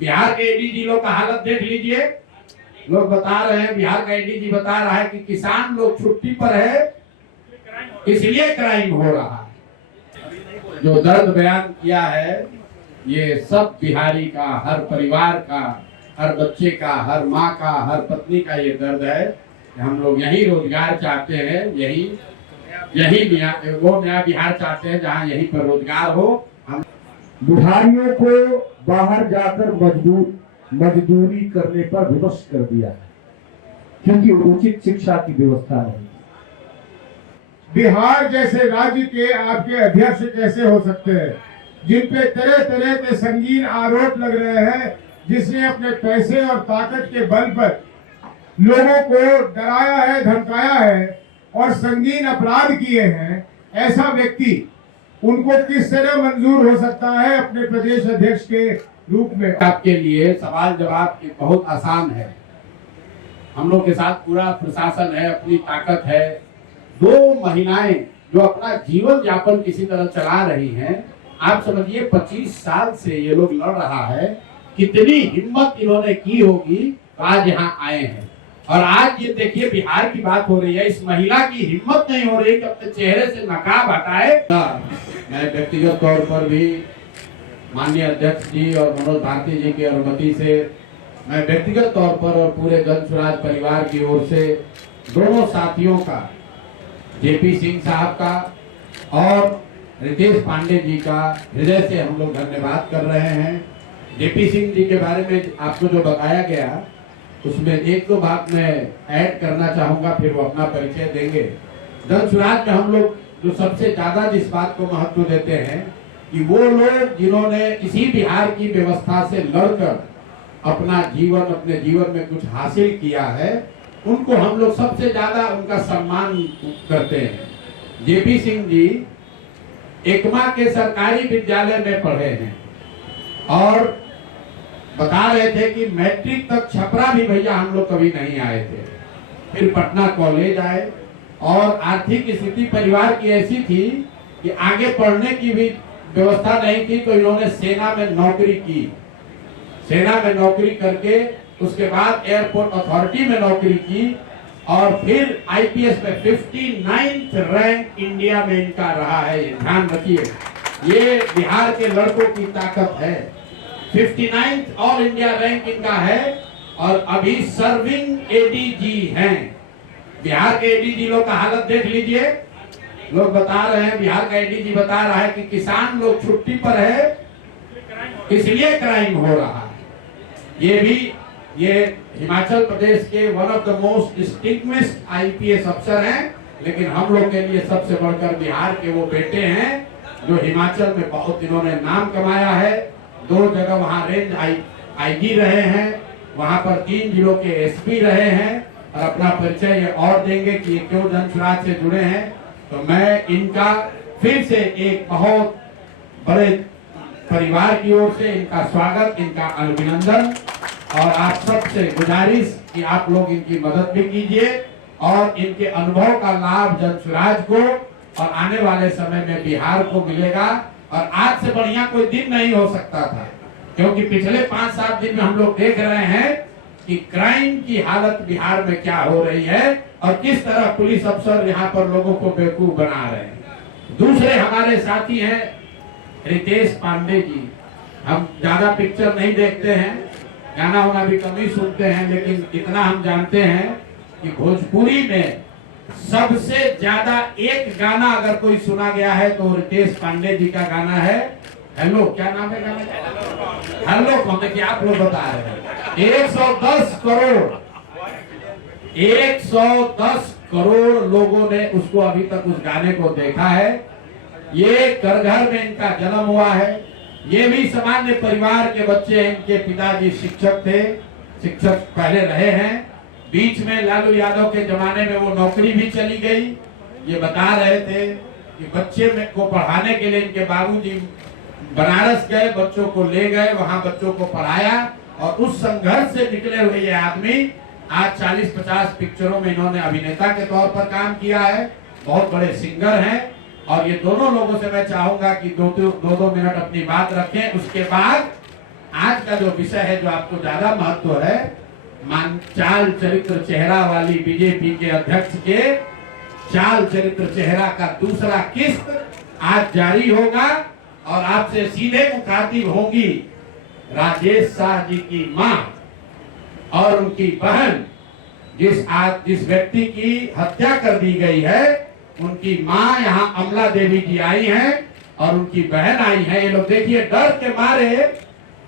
बिहार के एडीजी लोग का हालत देख लीजिए। लोग बता रहे हैं, बिहार का एडीजी बता रहा है कि किसान लोग छुट्टी पर है इसलिए क्राइम हो रहा है। जो दर्द बयान किया है ये सब बिहारी का, हर परिवार का, हर बच्चे का, हर माँ का, हर पत्नी का ये दर्द है। हम लोग यही रोजगार चाहते हैं, यही वो नया बिहार चाहते हैं जहाँ यहीं पर रोजगार हो। हम बिहारियों को बाहर जाकर मजदूरी करने पर विवश कर दिया है क्योंकि उचित शिक्षा की व्यवस्था नहीं। बिहार जैसे राज्य के आपके अध्यक्ष कैसे हो सकते हैं जिन पे तरह तरह के संगीन आरोप लग रहे हैं, जिसने अपने पैसे और ताकत के बल पर लोगों को डराया है, धमकाया है और संगीन अपराध किए हैं। ऐसा व्यक्ति उनको किस तरह मंजूर हो सकता है अपने प्रदेश अध्यक्ष के रूप में? आपके लिए सवाल जवाब बहुत आसान है। हम लोग के साथ पूरा प्रशासन है, अपनी ताकत है। 2 महिलाएं जो अपना जीवन यापन किसी तरह चला रही हैं, आप समझिए 25 साल से ये लोग लड़ रहा है। कितनी हिम्मत इन्होंने की होगी, आज यहाँ आए हैं। और आज ये देखिए बिहार की बात हो रही है, इस महिला की हिम्मत नहीं हो रही कि अपने चेहरे से नकाब हटाए। मैं व्यक्तिगत तौर पर भी माननीय अध्यक्ष जी और मनोज भारती जी की अनुमति से मैं व्यक्तिगत तौर पर और पूरे जन स्वराज परिवार की ओर से दोनों साथियों का, जेपी सिंह साहब का और रितेश पांडे जी का हृदय से हम लोग धन्यवाद कर रहे हैं। जेपी सिंह जी के बारे में आपको जो बताया गया उसमें 1-2 बात मैं ऐड करना चाहूंगा, फिर वो अपना परिचय देंगे। जन स्वराज में हम लोग जो सबसे ज्यादा जिस बात को महत्व देते हैं कि वो लोग जिन्होंने इसी बिहार की व्यवस्था से लड़कर अपने जीवन में कुछ हासिल किया है, उनको हम लोग सबसे ज्यादा उनका सम्मान करते हैं। जेपी सिंह जी एकमा के सरकारी विद्यालय में पढ़े हैं और बता रहे थे कि मैट्रिक तक छपरा भी भैया हम लोग कभी नहीं आए थे। फिर पटना कॉलेज आए और आर्थिक स्थिति परिवार की ऐसी थी कि आगे पढ़ने की भी व्यवस्था नहीं थी, तो इन्होंने सेना में नौकरी की। सेना में नौकरी करके उसके बाद एयरपोर्ट अथॉरिटी में नौकरी की और फिर आईपीएस में 59th रैंक इंडिया में इनका रहा है। ध्यान रखिए, ये बिहार के लड़कों की ताकत है। 59th ऑल इंडिया रैंक इनका है और अभी सर्विंग एडीजी हैं। बिहार के एडीजी लोग का हालत देख लीजिए। लोग बता रहे हैं, बिहार का एडीजी बता रहा है कि किसान लोग छुट्टी पर है इसलिए क्राइम हो रहा है। ये हिमाचल प्रदेश के one of the most distinguished IPS अफसर हैं, लेकिन हम लोग के लिए सबसे बढ़कर बिहार के वो बेटे हैं जो हिमाचल में बहुत इन्होंने नाम कमाया है। 2 जगह वहाँ रेंज आईजी रहे हैं, वहाँ पर 3 जिलों के एसपी रहे हैं और अपना परिचय ये और देंगे कि ये क्यों जन स्वराज से जुड़े हैं। तो मैं इनका फिर से एक बहुत बड़े परिवार की ओर से इनका स्वागत, इनका अभिनंदन और आप सबसे गुजारिश कि आप लोग इनकी मदद भी कीजिए और इनके अनुभव का लाभ जन स्वराज को और आने वाले समय में बिहार को मिलेगा। और आज से बढ़िया कोई दिन नहीं हो सकता था, क्योंकि पिछले 5-7 दिन में हम लोग देख रहे हैं कि क्राइम की हालत बिहार में क्या हो रही है और किस तरह पुलिस अफसर यहाँ पर लोगों को बेवकूफ बना रहे हैं। दूसरे हमारे साथी हैं रितेश पांडे जी। हम ज्यादा पिक्चर नहीं देखते हैं, गाना होना भी कम ही सुनते हैं, लेकिन इतना हम जानते हैं कि भोजपुरी में सबसे ज्यादा एक गाना अगर कोई सुना गया है तो रितेश पांडे जी का गाना है हेलो। क्या नाम है गाना? हेलो कौन कि आप लोग बता रहे हैं। 110 करोड़ लोगों ने उसको अभी तक उस गाने को देखा है। ये घर में इनका जन्म हुआ है। ये भी सामान्य परिवार के बच्चे हैं। इनके पिताजी शिक्षक थे, शिक्षक पहले रहे हैं। बीच में लालू यादव के जमाने में वो नौकरी भी चली गई। ये बता रहे थे कि बच्चे में को पढ़ाने के लिए इनके बाबूजी बनारस गए, बच्चों को ले गए, वहां बच्चों को पढ़ाया और उस संघर्ष से निकले हुए ये आदमी आज 40-50 पिक्चरों में इन्होंने अभिनेता के तौर पर काम किया है। बहुत बड़े सिंगर हैं और ये दोनों लोगों से मैं चाहूंगा कि 2-2 मिनट अपनी बात रखें। उसके बाद आज का जो विषय है जो आपको ज्यादा महत्व है, चाल चरित्र चेहरा वाली बीजेपी के अध्यक्ष के चाल चरित्र चेहरा का दूसरा किस्त आज जारी होगा और आपसे सीधे मुखातिब होंगी राजेश शाह जी की मां और उनकी बहन, जिस व्यक्ति की हत्या कर दी गई है, उनकी मां यहाँ अमला देवी जी आई हैं और उनकी बहन आई है। ये लोग देखिए डर के मारे,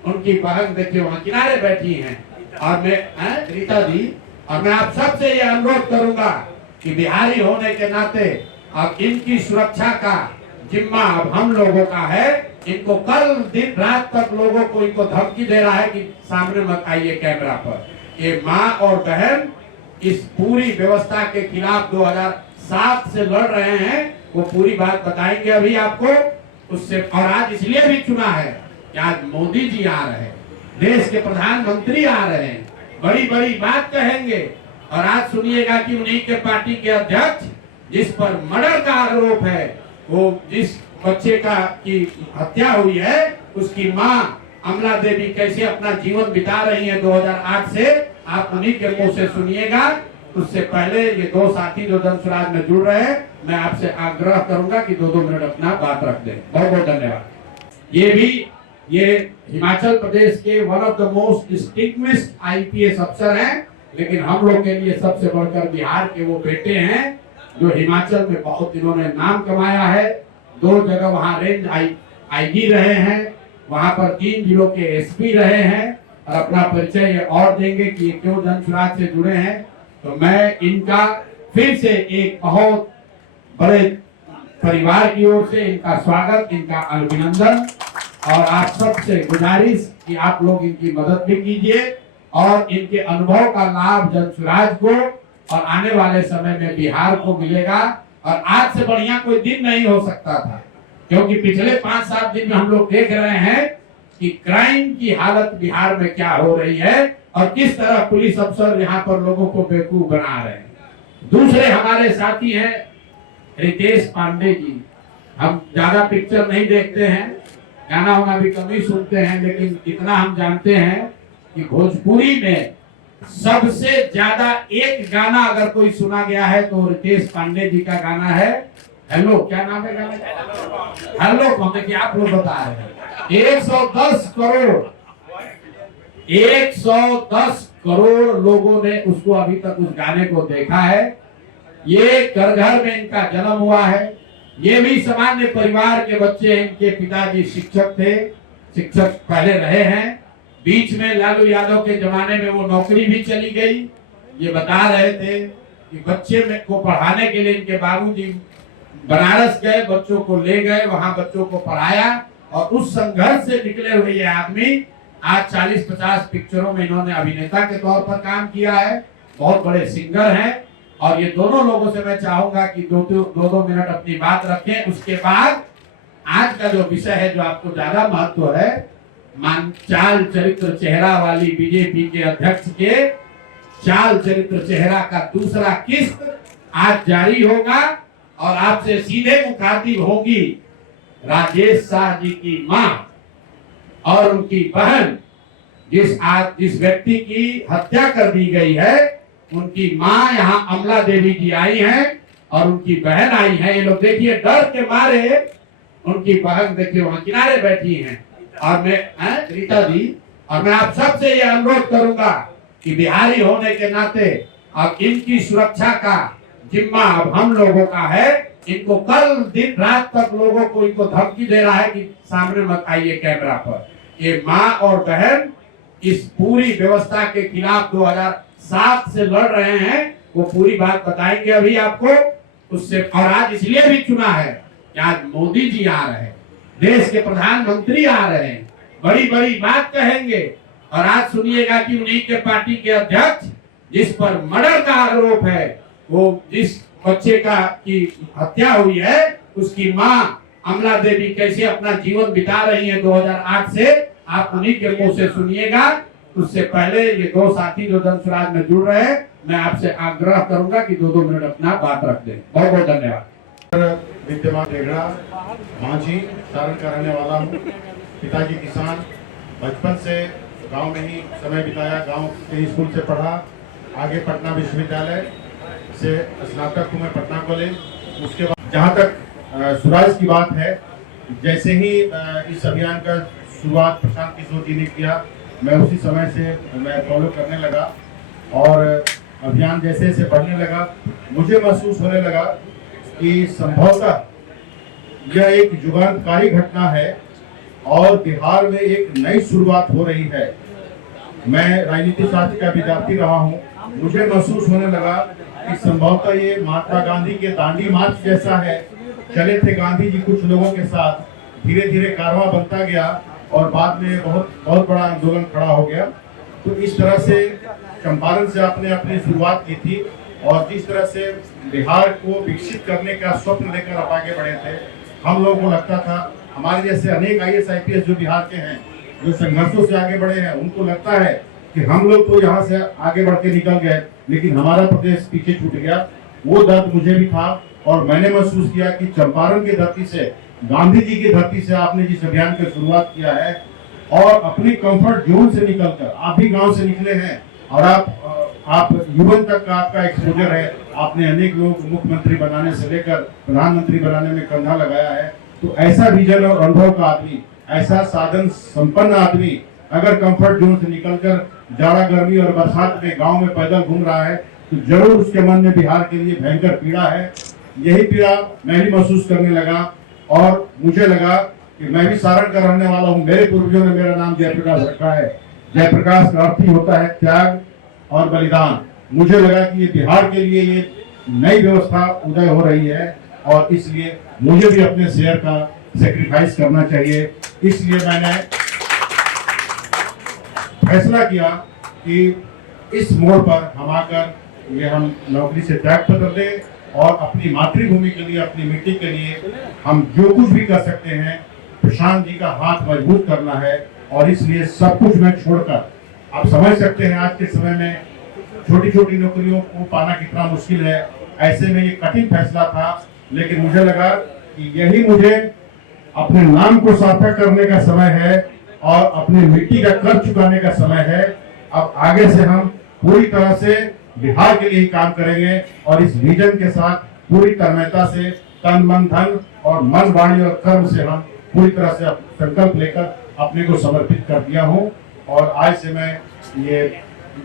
उनकी बहन देखिए वहां किनारे बैठी हैं। और मैं रीता दी, और मैं आप सबसे ये अनुरोध करूंगा कि बिहारी होने के नाते अब इनकी सुरक्षा का जिम्मा अब हम लोगों का है। इनको कल दिन रात तक लोगों को इनको धमकी दे रहा है कि सामने मत आइए कैमरा पर। ये माँ और बहन इस पूरी व्यवस्था के खिलाफ 2007 से लड़ रहे हैं, वो पूरी बात बताएंगे अभी आपको। उससे और आज इसलिए भी चुना है कि आज मोदी जी आ रहे हैं, देश के प्रधानमंत्री आ रहे हैं, बड़ी बड़ी बात कहेंगे। और आज सुनिएगा कि उन्हीं के पार्टी के अध्यक्ष जिस पर मर्डर का आरोप है, वो जिस बच्चे की हत्या हुई है, उसकी मां अमला देवी कैसे अपना जीवन बिता रही है 2008 से, आप उन्हीं के मुंह से सुनिएगा। उससे पहले ये दो साथी जो जन स्वराज में जुड़ रहे हैं, मैं आपसे आग्रह करूंगा कि 2-2 मिनट अपना बात रख दें। बहुत बहुत धन्यवाद। ये हिमाचल प्रदेश के one of the most distinguished IPS अफसर हैं, लेकिन हम लोग के लिए सबसे बढ़कर बिहार के वो बेटे हैं जो हिमाचल में बहुत इन्होंने नाम कमाया है। 2 जगह वहाँ रेंज आईजी रहे हैं, वहाँ पर 3 जिलों के एसपी रहे हैं, और अपना परिचय ये और देंगे कि ये क्यों जन स्वराज से जुड़े हैं। तो मैं इनका फिर से एक बहुत बड़े परिवार की ओर से इनका स्वागत, इनका अभिनंदन, और आप सबसे गुजारिश कि आप लोग इनकी मदद भी कीजिए और इनके अनुभव का लाभ जन स्वराज को और आने वाले समय में बिहार को मिलेगा। और आज से बढ़िया कोई दिन नहीं हो सकता था, क्योंकि पिछले 5-7 दिन में हम लोग देख रहे हैं कि क्राइम की हालत बिहार में क्या हो रही है और किस तरह पुलिस अफसर यहाँ पर लोगों को बेवकूफ बना रहे हैं। दूसरे हमारे साथी हैं रितेश पांडे जी। हम ज्यादा पिक्चर नहीं देखते हैं, गाना होना भी कम ही सुनते हैं, लेकिन इतना हम जानते हैं कि भोजपुरी में सबसे ज्यादा एक गाना अगर कोई सुना गया है तो रितेश पांडे जी का गाना है हेलो। क्या नाम है गाना? हेलो। हमें क्या आप लोग बता रहे हैं 110 करोड़ लोगों ने उसको अभी तक उस गाने को देखा है। ये घर घर में इनका जन्म हुआ है, ये भी सामान्य परिवार के बच्चे हैं। इनके पिताजी शिक्षक थे, शिक्षक पहले रहे हैं, बीच में लालू यादव के जमाने में वो नौकरी भी चली गई। ये बता रहे थे कि बच्चे में को पढ़ाने के लिए इनके बाबूजी बनारस गए, बच्चों को ले गए, वहां बच्चों को पढ़ाया, और उस संघर्ष से निकले हुए ये आदमी आज 40-50 पिक्चरों में इन्होंने अभिनेता के तौर पर काम किया है, बहुत बड़े सिंगर हैं। और ये दोनों लोगों से मैं चाहूंगा कि 2-2 मिनट अपनी बात रखें। उसके बाद आज का जो विषय है जो आपको ज्यादा महत्व है, चाल चरित्र चेहरा वाली बीजेपी के अध्यक्ष के चाल चरित्र चेहरा का दूसरा किस्त आज जारी होगा और आपसे सीधे मुखातिब होंगी राजेश शाह जी की मां और उनकी बहन, जिस व्यक्ति की हत्या कर दी गई है, उनकी मां यहाँ अमला देवी जी आई हैं और उनकी बहन आई है। ये लोग देखिए डर के मारे, उनकी बहन देखिए वहां किनारे बैठी हैं। और मैं रीता दी, और मैं आप सबसे ये अनुरोध करूंगा कि बिहारी होने के नाते अब इनकी सुरक्षा का जिम्मा अब हम लोगों का है। इनको कल दिन रात तक लोगों को इनको धमकी दे रहा है कि सामने मत आइए कैमरा पर। ये माँ और बहन इस पूरी व्यवस्था के खिलाफ 2007 से लड़ रहे हैं, वो पूरी बात बताएंगे अभी आपको। उससे और आज इसलिए भी चुना है कि आज मोदी जी आ रहे हैं, देश के प्रधानमंत्री आ रहे हैं, बड़ी बड़ी बात कहेंगे। और आज सुनिएगा कि उन्हीं के पार्टी के अध्यक्ष जिस पर मर्डर का आरोप है, वो जिस बच्चे की हत्या हुई है, उसकी मां अमला देवी कैसे अपना जीवन बिता रही है 2008 से, आप उन्हीं के मुंह से सुनिएगा। उससे पहले ये 2 साथी जो जन स्वराज में जुड़ रहे हैं, मैं आपसे आग्रह करूंगा कि 2-2 मिनट अपना बात रख दें। बहुत बहुत धन्यवाद। विद्यमान टेगड़ा मांझी सारण का रहने वाला हूँ, पिताजी किसान, बचपन से गांव में ही समय बिताया, गांव के स्कूल से पढ़ा, आगे पटना विश्वविद्यालय से स्नातक हूँ मैं पटना कॉलेज। उसके बाद जहाँ तक स्वराज की बात है, जैसे ही इस अभियान का शुरुआत प्रशांत किशोर जी ने किया, मैं उसी समय से मैं फॉलो करने लगा और अभियान जैसे जैसे बढ़ने लगा मुझे महसूस होने लगा कि संभवतः यह एक युगांतकारी घटना है और बिहार में एक नई शुरुआत हो रही है। मैं राजनीति शास्त्र का विद्यार्थी रहा हूँ, मुझे महसूस होने लगा कि संभवतः ये महात्मा गांधी के दांडी मार्च जैसा है। चले थे गांधी जी कुछ लोगों के साथ, धीरे धीरे कारवां बनता गया और बाद में बहुत बड़ा आंदोलन खड़ा हो गया। तो इस तरह से चंपारण से आपने अपनी शुरुआत की थी और जिस तरह से बिहार को विकसित करने का स्वप्न लेकर आप आगे बढ़े थे, हम लोगों को लगता था, हमारे जैसे अनेक IAS IPS जो बिहार के हैं, जो संघर्षों से आगे बढ़े हैं, उनको लगता है कि हम लोग तो यहाँ से आगे बढ़ के निकल गए लेकिन हमारा प्रदेश पीछे छूट गया। वो दर्द मुझे भी था और मैंने महसूस किया कि चंपारण की धरती से, गांधी जी की धरती से आपने जिस अभियान की शुरुआत किया है और अपनी कंफर्ट जोन से निकलकर, आप भी गांव से निकले हैं और आप युवन तक का आपका एक्सपोजर है, आपने अनेक लोग मुख्यमंत्री बनाने से लेकर प्रधानमंत्री बनाने में कंधा लगाया है। तो ऐसा विजन और अनुभव का आदमी, ऐसा साधन संपन्न आदमी अगर कंफर्ट जोन से निकलकर जाड़ा गर्मी और बरसात में गांव में पैदल घूम रहा है तो जरूर उसके मन में बिहार के लिए भयंकर पीड़ा है। यही पीड़ा मैं भी महसूस करने लगा और मुझे लगा कि मैं भी सारण का रहने वाला हूँ। मेरे पूर्वजों ने मेरा नाम जयप्रकाश रखा है। जयप्रकाश का अर्थ ही होता है त्याग और बलिदान। मुझे लगा कि ये बिहार के लिए ये नई व्यवस्था उदय हो रही है और इसलिए मुझे भी अपने शेयर का सेक्रीफाइस करना चाहिए। इसलिए मैंने फैसला किया कि इस मोड़ पर हम आकर हम नौकरी से त्याग पत्र दें और अपनी मातृभूमि के लिए, अपनी मिट्टी के लिए हम जो कुछ भी कर सकते हैं, प्रशांत जी का हाथ मजबूत करना है। और इसलिए सब कुछ मैं छोड़कर, आप समझ सकते हैं आज के समय में छोटी छोटी नौकरियों को पाना कितना मुश्किल है। ऐसे में ये कठिन फैसला था, लेकिन मुझे लगा कि यही मुझे अपने नाम को सार्थक करने का समय है और अपनी मिट्टी का कर्ज चुकाने का समय है। अब आगे से हम पूरी तरह से बिहार के लिए ही काम करेंगे और इस विजन के साथ पूरी तन्मयता से, तन मन धन और मन वाणी और कर्म से हम पूरी तरह से संकल्प लेकर अपने को समर्पित कर दिया हूँ। और आज से मैं ये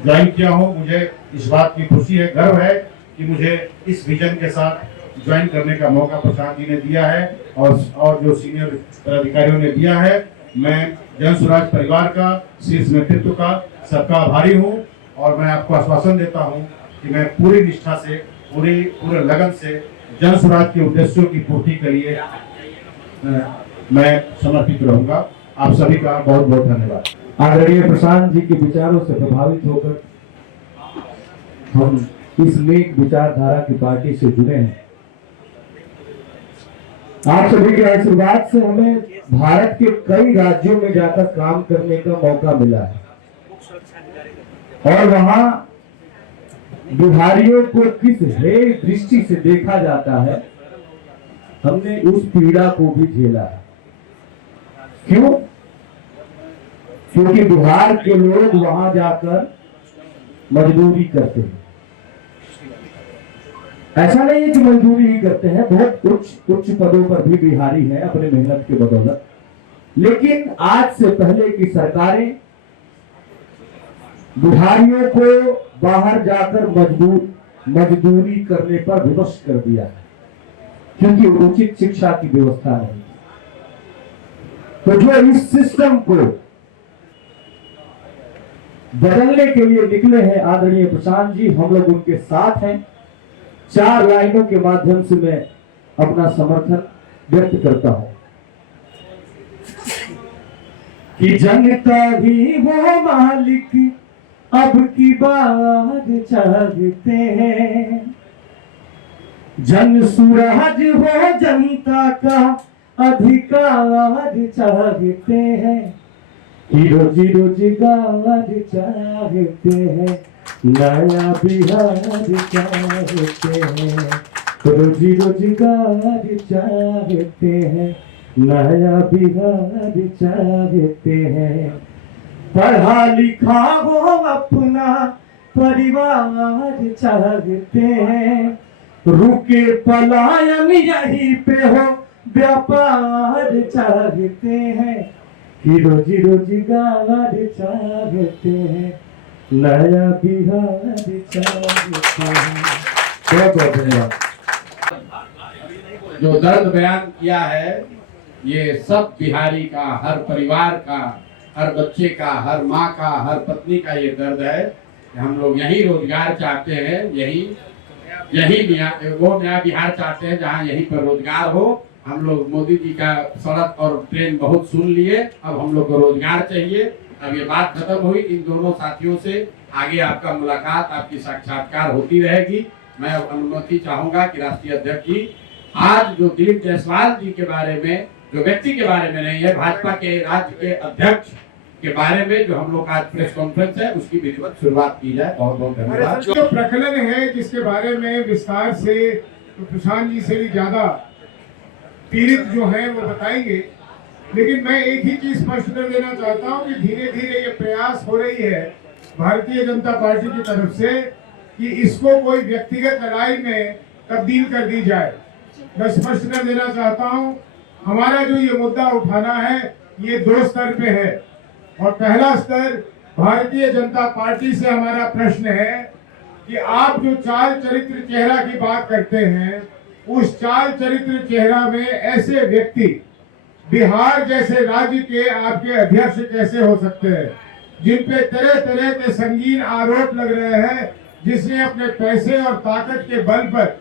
ज्वाइन किया हूँ। मुझे इस बात की खुशी है, गर्व है कि मुझे इस विजन के साथ ज्वाइन करने का मौका प्रशांत जी ने दिया है और जो सीनियर अधिकारियों ने दिया है। मैं जन स्वराज परिवार का, शीर्ष नेतृत्व का सबका आभारी हूँ और मैं आपको आश्वासन देता हूँ कि मैं पूरी निष्ठा से, पूरे लगन से जन स्वराज के उद्देश्यों की पूर्ति के लिए मैं समर्पित रहूंगा। आप सभी का बहुत बहुत धन्यवाद। आदरणीय प्रशांत जी के विचारों से प्रभावित होकर हम इस नेक विचारधारा की पार्टी से जुड़े हैं। आप सभी के आशीर्वाद से हमें भारत के कई राज्यों में जाकर काम करने का मौका मिला है और वहां बिहारियों को किस हेय दृष्टि से देखा जाता है, हमने उस पीड़ा को भी झेला है। क्यों? क्योंकि बिहार के लोग वहां जाकर मजदूरी करते हैं। ऐसा नहीं है कि मजदूरी ही करते हैं, बहुत उच्च पदों पर भी बिहारी हैं अपने मेहनत के बदौलत। लेकिन आज से पहले की सरकारें बिहारियों को बाहर जाकर मजदूरी करने पर विवश कर दिया है, क्योंकि उचित शिक्षा की व्यवस्था नहीं। तो जो इस सिस्टम को बदलने के लिए निकले हैं आदरणीय प्रशांत जी, हम लोग उनके साथ हैं। 4 लाइनों के माध्यम से मैं अपना समर्थन व्यक्त करता हूं कि जनता भी वो मालिक अब की बात चाहते हैं, जन सूरज हो जनता का अधिकार चाहते हैं, रोजी रोजगार चाहते हैं, नया बिहार चाहते हैं, रोजी रोजगार चाहते हैं, नया बिहार चाहते हैं। पढ़ा लिखा हो अपना परिवार चाहते हैं, रुके पलायन यहीं पे हो व्यापार चाहते हैं, कि रोजी रोजगार चाहते हैं, नया बिहार चाहते हैं। बहुत बहुत धन्यवाद। जो दर्द बयान किया है ये सब बिहारी का, हर परिवार का, हर बच्चे का, हर माँ का, हर पत्नी का ये दर्द है कि हम लोग यही रोजगार चाहते हैं, यही वो नया बिहार चाहते हैं जहाँ यहीं पर रोजगार हो। हम लोग मोदी जी का सड़क और ट्रेन बहुत सुन लिए, अब हम लोग को रोजगार चाहिए। अब ये बात खत्म हुई। इन दोनों साथियों से आगे आपका मुलाकात, आपकी साक्षात्कार होती रहेगी। मैं अनुमति चाहूंगा कि राष्ट्रीय अध्यक्ष जी आज जो दिलीप जायसवाल जी के बारे में, जो व्यक्ति के बारे में नहीं है, भाजपा के राज्य के अध्यक्ष के बारे में जो हम लोग आज प्रेस कॉन्फ्रेंस है उसकी विधिवत शुरुआत की जाए। बहुत बहुत धन्यवाद। जो प्रकरण है जिसके बारे में विस्तार से तो प्रशांत जी से भी ज्यादा पीड़ित जो है वो बताएंगे, लेकिन मैं एक ही चीज स्पष्ट कर देना चाहता हूँ कि धीरे धीरे ये प्रयास हो रही है भारतीय जनता पार्टी की तरफ से कि इसको कोई व्यक्तिगत लड़ाई में तब्दील कर दी जाए। मैं स्पष्ट कर देना चाहता हूँ, हमारा जो ये मुद्दा उठाना है ये 2 स्तर पे है। और पहला स्तर भारतीय जनता पार्टी से हमारा प्रश्न है कि आप जो चाल चरित्र चेहरा की बात करते हैं, उस चाल चरित्र चेहरा में ऐसे व्यक्ति बिहार जैसे राज्य के आपके अध्यक्ष कैसे हो सकते हैं, जिन पे तरह तरह के संगीन आरोप लग रहे हैं, जिसने अपने पैसे और ताकत के बल पर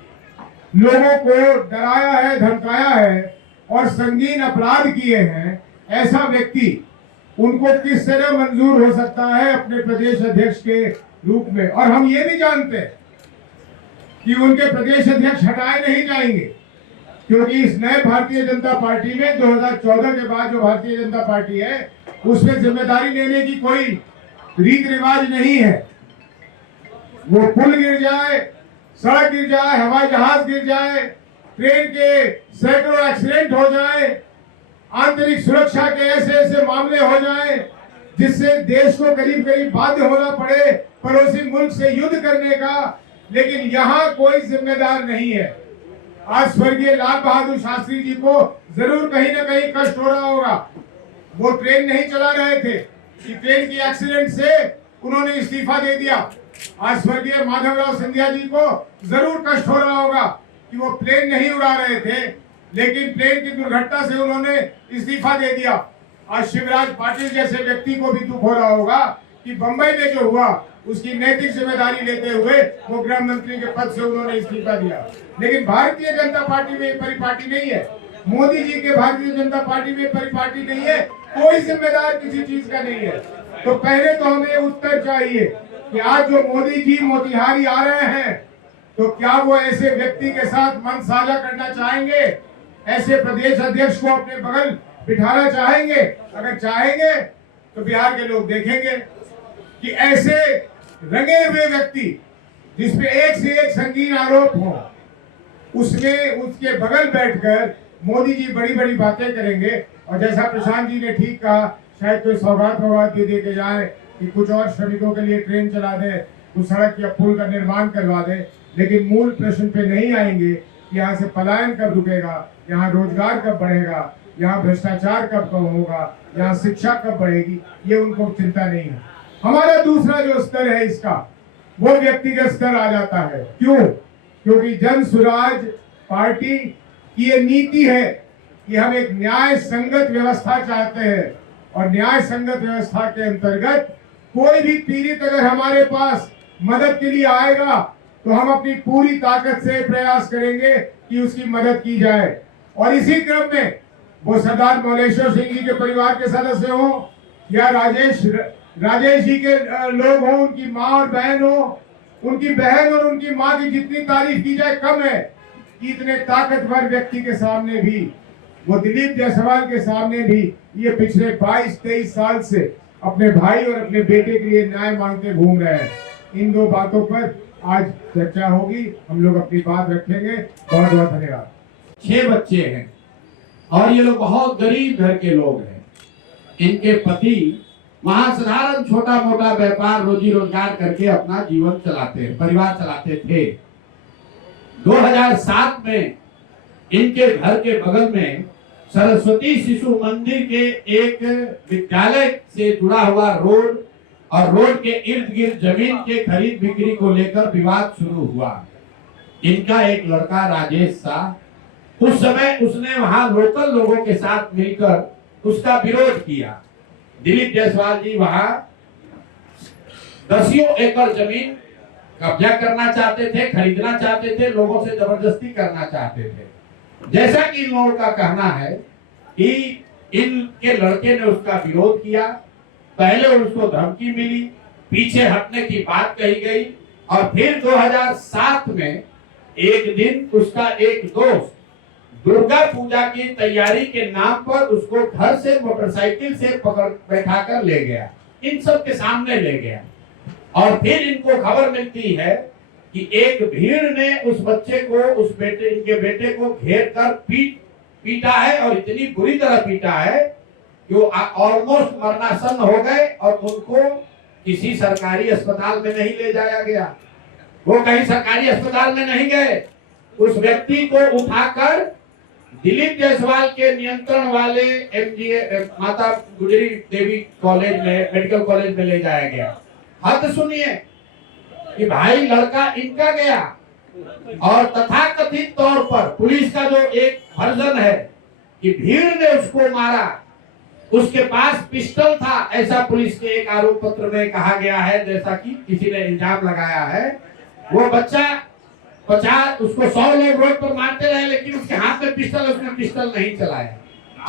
लोगों को डराया है, धमकाया है और संगीन अपराध किए हैं। ऐसा व्यक्ति उनको किस तरह मंजूर हो सकता है अपने प्रदेश अध्यक्ष के रूप में? और हम ये भी जानते हैं कि उनके प्रदेश अध्यक्ष हटाए नहीं जाएंगे, क्योंकि इस नए भारतीय जनता पार्टी में 2014 के बाद जो भारतीय जनता पार्टी है उसमें जिम्मेदारी लेने की कोई रीत रिवाज नहीं है। वो पुल गिर जाए, सड़क गिर जाए, हवाई जहाज गिर जाए, ट्रेन के सैकड़ों एक्सीडेंट हो जाए, आंतरिक सुरक्षा के ऐसे ऐसे मामले हो जाए जिससे देश को करीब करीब बाध्य होना पड़े पड़ोसी मुल्क से युद्ध करने का, लेकिन यहाँ कोई जिम्मेदार नहीं है। आज स्वर्गीय लाल बहादुर शास्त्री जी को जरूर कहीं ना कहीं कष्ट हो रहा होगा। वो ट्रेन नहीं चला रहे थे कि ट्रेन की एक्सीडेंट से उन्होंने इस्तीफा दे दिया। आज स्वर्गीय माधवराव सिंधिया जी को जरूर कष्ट हो रहा होगा कि वो प्लेन नहीं उड़ा रहे थे, लेकिन प्लेन की दुर्घटना से उन्होंने इस्तीफा दे दिया। आज शिवराज पाटिल जैसे व्यक्ति को भी दुख हो रहा होगा कि बंबई में जो हुआ उसकी नैतिक जिम्मेदारी लेते हुए वो गृह मंत्री के पद से उन्होंने इस्तीफा दिया। लेकिन भारतीय जनता पार्टी में परिपाटी नहीं है, मोदी जी के भारतीय जनता पार्टी में परिपाटी नहीं है, कोई जिम्मेदार किसी चीज का नहीं है। तो पहले तो हमें उत्तर चाहिए कि आज जो मोदी जी मोतिहारी आ रहे हैं तो क्या वो ऐसे व्यक्ति के साथ मन साझा करना चाहेंगे, ऐसे प्रदेश अध्यक्ष को अपने बगल बिठाना चाहेंगे? अगर चाहेंगे तो बिहार के लोग देखेंगे कि ऐसे रंगे हुए व्यक्ति जिसपे एक से एक संगीन आरोप हो, उसमें उसके बगल बैठकर मोदी जी बड़ी बड़ी बातें करेंगे। और जैसा प्रशांत जी ने ठीक कहा, शायद कोई सौगात भी दे के जाए कि कुछ और श्रमिकों के लिए ट्रेन चला दे, कुछ सड़क या पुल का निर्माण करवा दे, लेकिन मूल प्रश्न पे नहीं आएंगे कि यहाँ से पलायन कब रुकेगा, यहाँ रोजगार कब बढ़ेगा, यहाँ भ्रष्टाचार कब कम होगा, यहाँ शिक्षा कब बढ़ेगी, ये उनको चिंता नहीं है। हमारा दूसरा जो स्तर है इसका, वो व्यक्तिगत स्तर आ जाता है। क्यों? क्योंकि जन सुराज पार्टी की ये नीति है कि हम एक न्याय संगत व्यवस्था चाहते हैं, और न्याय संगत व्यवस्था के अंतर्गत कोई भी पीड़ित अगर हमारे पास मदद के लिए आएगा तो हम अपनी पूरी ताकत से प्रयास करेंगे कि उसकी मदद की जाए। और इसी क्रम में वो सरदार मौलेश्वर सिंह जी के परिवार के सदस्य हो या राजेश जी के लोग हो, उनकी माँ और बहन हो, उनकी बहन और उनकी माँ की जितनी तारीफ की जाए कम है कि इतने ताकतवर व्यक्ति के सामने भी, वो दिलीप जायसवाल के सामने भी ये पिछले 22-23 साल से अपने भाई और अपने बेटे के लिए न्याय मांगते घूम रहे हैं। इन 2 बातों पर आज चर्चा होगी, हम लोग अपनी बात रखेंगे। बहुत बहुत धन्यवाद। 6 बच्चे हैं और ये लोग बहुत गरीब घर के लोग हैं। इनके पति वहां साधारण छोटा मोटा व्यापार रोजी रोजगार करके अपना जीवन चलाते, परिवार चलाते थे। 2007 में इनके घर के बगल में सरस्वती शिशु मंदिर के एक विद्यालय से जुड़ा हुआ रोड और रोड के इर्द गिर्द जमीन के खरीद बिक्री को लेकर विवाद शुरू हुआ। इनका एक लड़का राजेश शाह, उस समय उसने वहां लोकल लोगों के साथ मिलकर उसका विरोध किया। दिलीप जायसवाल जी वहां 10 एकड़ जमीन कब्जा करना चाहते थे, खरीदना चाहते थे, लोगों से जबरदस्ती करना चाहते थे। जैसा कि इन लोगों का कहना है कि इनके लड़के ने उसका विरोध किया, पहले उसको धमकी मिली, पीछे हटने की बात कही गई और फिर 2007 में एक दिन उसका एक दोस्त दुर्गा पूजा की तैयारी के नाम पर उसको घर से मोटरसाइकिल से पकड़ बैठा कर ले गया, इन सब के सामने ले गया। और फिर इनको खबर मिलती है कि एक भीड़ ने उस बच्चे को, इनके बेटे को घेर कर पीटा है और इतनी बुरी तरह पीटा है कि वो ऑलमोस्ट मरणासन हो गए और उनको किसी सरकारी अस्पताल में नहीं ले जाया गया। वो कहीं सरकारी अस्पताल में नहीं गए, उस व्यक्ति को उठाकर दिलीप जायसवाल के नियंत्रण वाले MGA माता गुजरी देवी कॉलेज में, मेडिकल कॉलेज में ले जाया गया। हद सुनिए कि भाई लड़का इनका गया और तथाकथित तौर पर पुलिस का जो एक वर्जन है कि भीड़ ने उसको मारा, उसके पास पिस्टल था, ऐसा पुलिस के एक आरोप पत्र में कहा गया है, जैसा कि किसी ने इल्जाम लगाया है। वो बच्चा 50 उसको 100 लोग रोड पर मारते रहे लेकिन उसके हाथ में पिस्टल, उसने पिस्टल नहीं चलाया।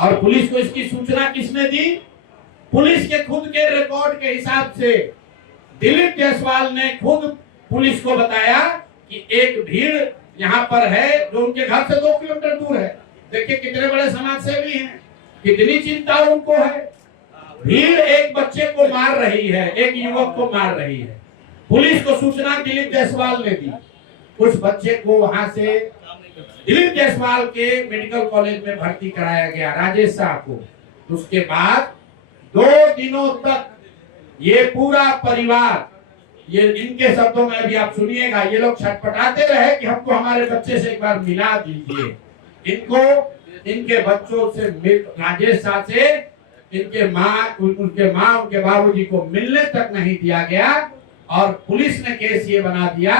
और पुलिस को इसकी सूचना किसने दी? पुलिस के खुद के रिकॉर्ड के हिसाब से दिलीप जायसवाल ने खुद पुलिस को बताया कि एक भीड़ यहाँ पर है जो उनके घर से 2 किलोमीटर दूर है। देखिए कितने बड़े समाज सेवी हैं, कितनी चिंता उनको है। भीड़ एक बच्चे को मार रही है, एक युवक को मार रही है। पुलिस को सूचना दिलीप जायसवाल ने दी, उस बच्चे को वहां से दिलीप जायसवाल के मेडिकल कॉलेज में भर्ती कराया गया, राजेश शाह को। उसके बाद 2 दिनों तक ये पूरा परिवार, ये इनके शब्दों में भी आप सुनिएगा, ये लोग छटपटाते रहे कि हमको हमारे बच्चे से एक बार मिला दीजिए। इनको इनके बच्चों से राजेश शाह से उनके माँ उनके बाबूजी को मिलने तक नहीं दिया गया। और पुलिस ने केस ये बना दिया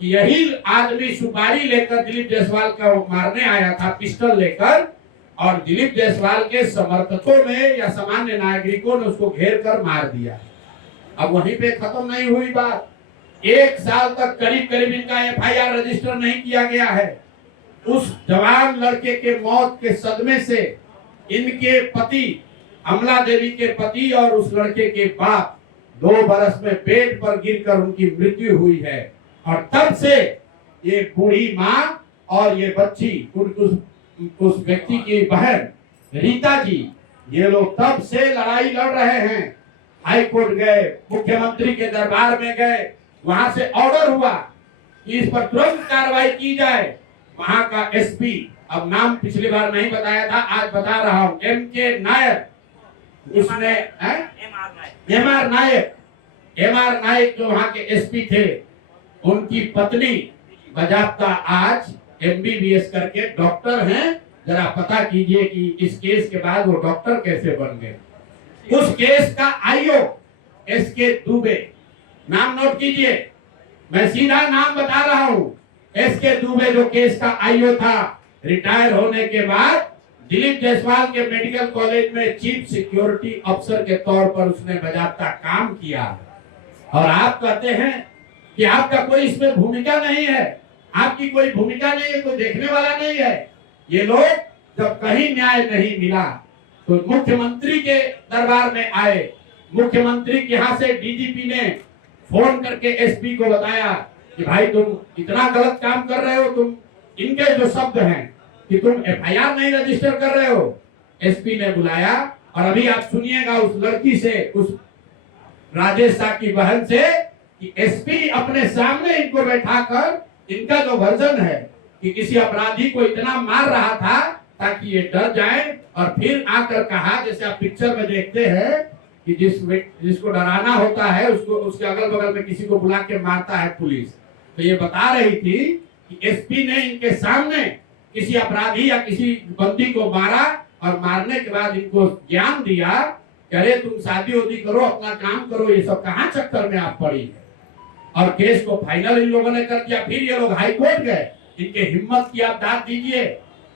कि यही आदमी सुपारी लेकर दिलीप जायसवाल को मारने आया था, पिस्टल लेकर, और दिलीप जायसवाल के समर्थकों ने या सामान्य नागरिकों ने उसको घेर कर मार दिया। अब वहीं पे खत्म नहीं हुई बात। 1 साल तक करीब इनका FIR रजिस्टर नहीं किया गया है। उस जवान लड़के के मौत के सदमे से इनके पति, अमला देवी के पति और उस लड़के के बाप 2 बरस में पेट पर गिरकर उनकी मृत्यु हुई है। और तब से ये बूढ़ी माँ और ये बच्ची, उस व्यक्ति की बहन रीता जी, ये लोग तब से लड़ाई लड़ रहे हैं। हाई कोर्ट गए, मुख्यमंत्री के दरबार में गए, वहां से ऑर्डर हुआ कि इस पर तुरंत कार्रवाई की जाए। वहां का SP, अब नाम पिछली बार नहीं बताया था, आज बता रहा हूं, MK नायक, उसने MR नायक जो वहां के SP थे, उनकी पत्नी बजाबता आज MBBS करके डॉक्टर हैं। जरा पता कीजिए कि इस केस के बाद वो डॉक्टर कैसे बन गए। उस केस का IO SK दुबे, नाम नोट कीजिए, मैं सीधा नाम बता रहा हूं। SK दुबे जो केस का IO था, रिटायर होने के बाद दिलीप जायसवाल के मेडिकल कॉलेज में चीफ सिक्योरिटी अफसर के तौर पर उसने बजाबता काम किया। और आप कहते हैं कि आपका कोई इसमें भूमिका नहीं है, आपकी कोई भूमिका नहीं है, कोई देखने वाला नहीं है। ये लोग जब कहीं न्याय नहीं मिला तो मुख्यमंत्री के दरबार में आए। मुख्यमंत्री के यहाँ से DGP ने फोन करके SP को बताया कि भाई तुम इतना गलत काम कर रहे हो, तुम इनके जो शब्द हैं कि तुम FIR नहीं रजिस्टर कर रहे हो। SP ने बुलाया और अभी आप सुनिएगा उस लड़की से, उस राजेश शाह की बहन से, कि SP अपने सामने इनको बैठाकर इनका जो वर्जन है कि किसी अपराधी को इतना मार रहा था ताकि ये डर जाए, और फिर आकर कहा, जैसे आप पिक्चर में देखते हैं कि जिसको डराना होता है उसको उसके अगल बगल में किसी को बुला के मारता है पुलिस। तो ये बता रही थी कि एसपी ने इनके सामने किसी अपराधी या किसी बंदी को मारा और मारने के बाद इनको ज्ञान दिया कि अरे तुम शादी उदी करो, अपना काम करो, ये सब कहाँ चक्कर में आप पड़ी है। और केस को फाइनल इन लोगों ने कर दिया। फिर ये लोग हाई कोर्ट गए। इनके हिम्मत की आप दाद दीजिए,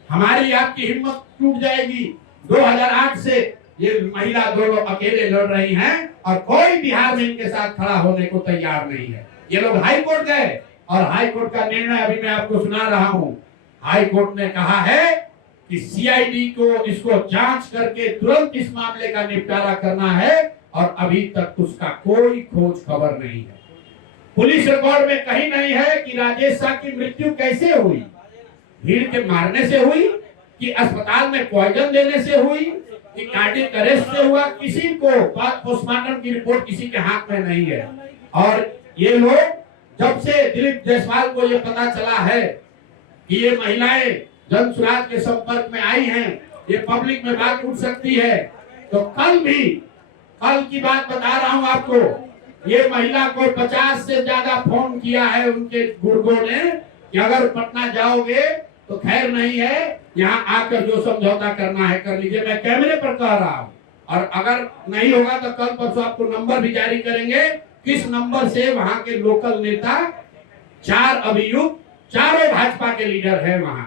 हमारी आपकी हिम्मत टूट जाएगी। 2008 से ये महिला दोनों अकेले लड़ रही हैं और कोई बिहार में इनके साथ खड़ा होने को तैयार नहीं है। ये लोग हाई कोर्ट गए और हाई कोर्ट का निर्णय अभी मैं आपको सुना रहा हूं। हाई कोर्ट ने कहा है कि सीआईडी को इसको जांच करके तुरंत इस मामले का निपटारा करना है और अभी तक उसका कोई खोज खबर नहीं है। पुलिस रिकॉर्ड में कहीं नहीं है कि राजेश शाह की मृत्यु कैसे हुई, भीड़ के मारने से हुई कि अस्पताल में पॉइजन देने से हुई कि कार्डियक अरेस्ट से हुआ। किसी को पोस्टमार्टम की रिपोर्ट किसी के हाथ में नहीं है। और ये लोग जब से दिलीप जायसवाल को ये पता चला है कि ये महिलाएं जन सुराज के संपर्क में आई हैं, ये पब्लिक में बात उठ सकती है, तो कल की बात बता रहा हूं आपको, ये महिला को 50 से ज्यादा फोन किया है उनके गुर्गों ने कि अगर पटना जाओगे तो खैर नहीं है, यहाँ आकर जो समझौता करना है कर लीजिए। मैं कैमरे पर कह रहा हूँ और अगर नहीं होगा तो कल परसों आपको नंबर भी जारी करेंगे किस नंबर से वहां के लोकल नेता 4 अभियुक्त, चारों भाजपा के लीडर है वहां।